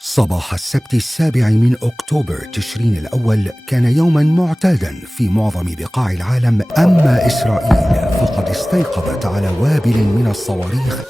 صباح السبت 7 من أكتوبر تشرين الأول كان يوما معتادا في معظم بقاع العالم، أما إسرائيل فقد استيقظت على وابل من الصواريخ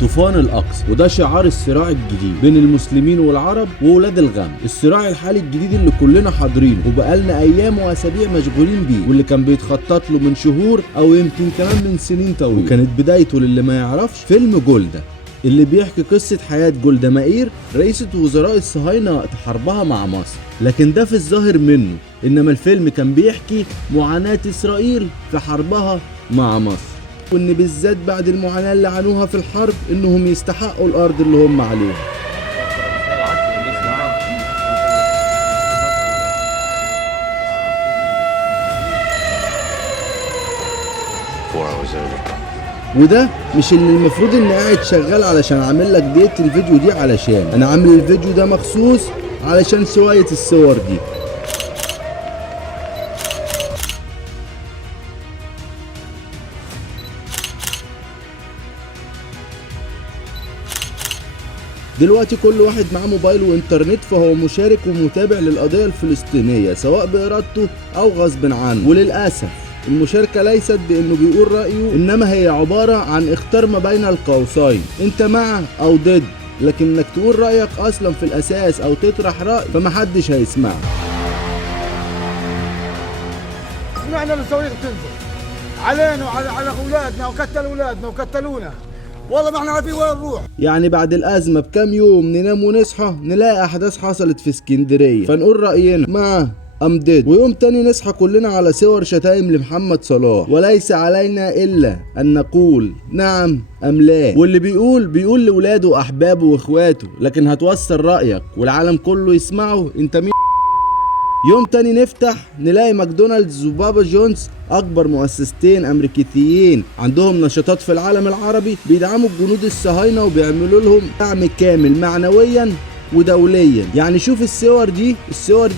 طوفان الأقصى، وده شعار الصراع الجديد بين المسلمين والعرب وولاد الغم. الصراع الحالي الجديد اللي كلنا حاضرينه وبقالنا أيام وأسابيع مشغولين بيه، واللي كان بيتخطط له من شهور أو يمكن كمان من سنين طويلة. وكانت بدايته للي ما يعرفش فيلم جولدا، اللي بيحكي قصة حياة جولدا مائير رئيسة وزراء الصهاينة وقت حربها مع مصر. لكن ده في الظاهر منه، إنما الفيلم كان بيحكي معاناة إسرائيل في حربها مع مصر، وان بالذات بعد المعاناة اللي عانوها في الحرب انهم يستحقوا الارض اللي هم عليها. وده مش اللي المفروض اني قاعد شغال علشان اعمل لك ديت الفيديو دي، علشان انا عامل الفيديو ده مخصوص علشان شوية الصور دي. دلوقتي كل واحد معاه موبايل وانترنت، فهو مشارك ومتابع للقضية الفلسطينية سواء بإرادته أو غصب عنه. وللأسف المشاركة ليست بأنه بيقول رأيه، إنما هي عبارة عن اختار ما بين القوسين، أنت مع أو ضد. لكن إنك تقول رأيك أصلا في الأساس أو تطرح رأي فمحدش هيسمعك. سمعنا الصواريخ تنزل علينا وعلى أولادنا، وكتلوا أولادنا وكتلونا، والله ما احنا عارفين وين نروح. يعني بعد الأزمة بكام يوم ننام ونصحى نلاقي أحداث حصلت في اسكندرية، فنقول رأينا مع أم ضد، ويوم تاني نصحى كلنا على صور شتايم لمحمد صلاح، وليس علينا إلا أن نقول نعم أم لا. واللي بيقول لولاده وأحبابه وإخواته، لكن هتوصل رأيك والعالم كله يسمعه، أنت مين؟ يوم تاني نفتح نلاقي ماكدونالدز وبابا جونز، أكبر مؤسستين أمريكيتيين عندهم نشاطات في العالم العربي، بيدعموا الجنود الصهاينة وبيعملوا لهم دعم كامل معنويا ودوليا. يعني شوف الصور دي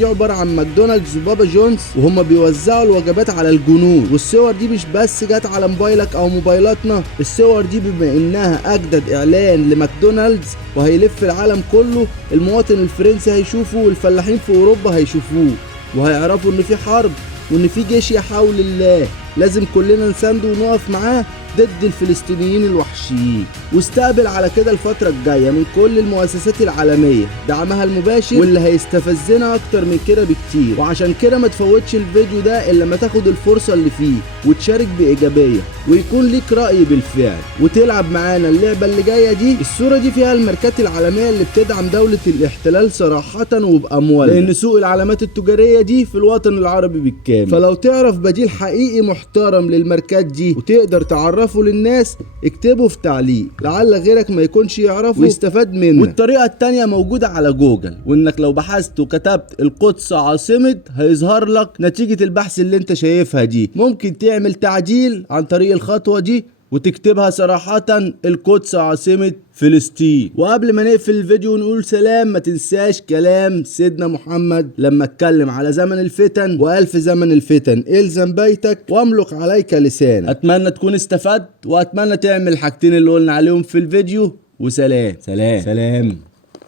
عبارة عن ماكدونالدز وبابا جونز وهم بيوزعوا الوجبات على الجنود. والصور دي مش بس جت على موبايلك او موبايلاتنا، الصور دي بما انها اجدد اعلان لماكدونالدز وهيلف العالم كله، المواطن الفرنسي هيشوفه والفلاحين في اوروبا هيشوفوه، وهيعرفوا ان في حرب وان في جيش يحاول الله، لازم كلنا نسانده ونقف معاه ضد الفلسطينيين الوحشيين. واستقبل على كده الفترة الجاية من كل المؤسسات العالمية دعمها المباشر، واللي هيستفزنا اكتر من كده بكتير. وعشان كده ما تفوتش الفيديو ده الا لما تاخد الفرصة اللي فيه وتشارك بإيجابية ويكون ليك رأي بالفعل وتلعب معانا اللعبة اللي جاية دي. الصورة دي فيها الماركات العالمية اللي بتدعم دولة الاحتلال صراحة وبأموال، لأن سوق العلامات التجارية دي في الوطن العربي بالكامل. فلو تعرف بديل حقيقي محترم للماركات دي وتقدر تعرفه للناس، اكتبه في تعليق لعل غيرك ما يكونش يعرفه ويستفاد منه. والطريقة التانية موجودة على جوجل، وانك لو بحثت وكتبت القدس عاصمة هيظهر لك نتيجة البحث اللي انت شايفها دي. ممكن تعمل تعديل عن طريق الخطوة دي وتكتبها صراحة القدس عاصمة فلسطين. وقبل ما نقفل الفيديو ونقول سلام، ما تنساش كلام سيدنا محمد لما اتكلم على زمن الفتن وقال في زمن الفتن الزم بيتك واملك عليك لسان. اتمنى تكون استفدت، واتمنى تعمل الحاجتين اللي قلنا عليهم في الفيديو. وسلام سلام سلام.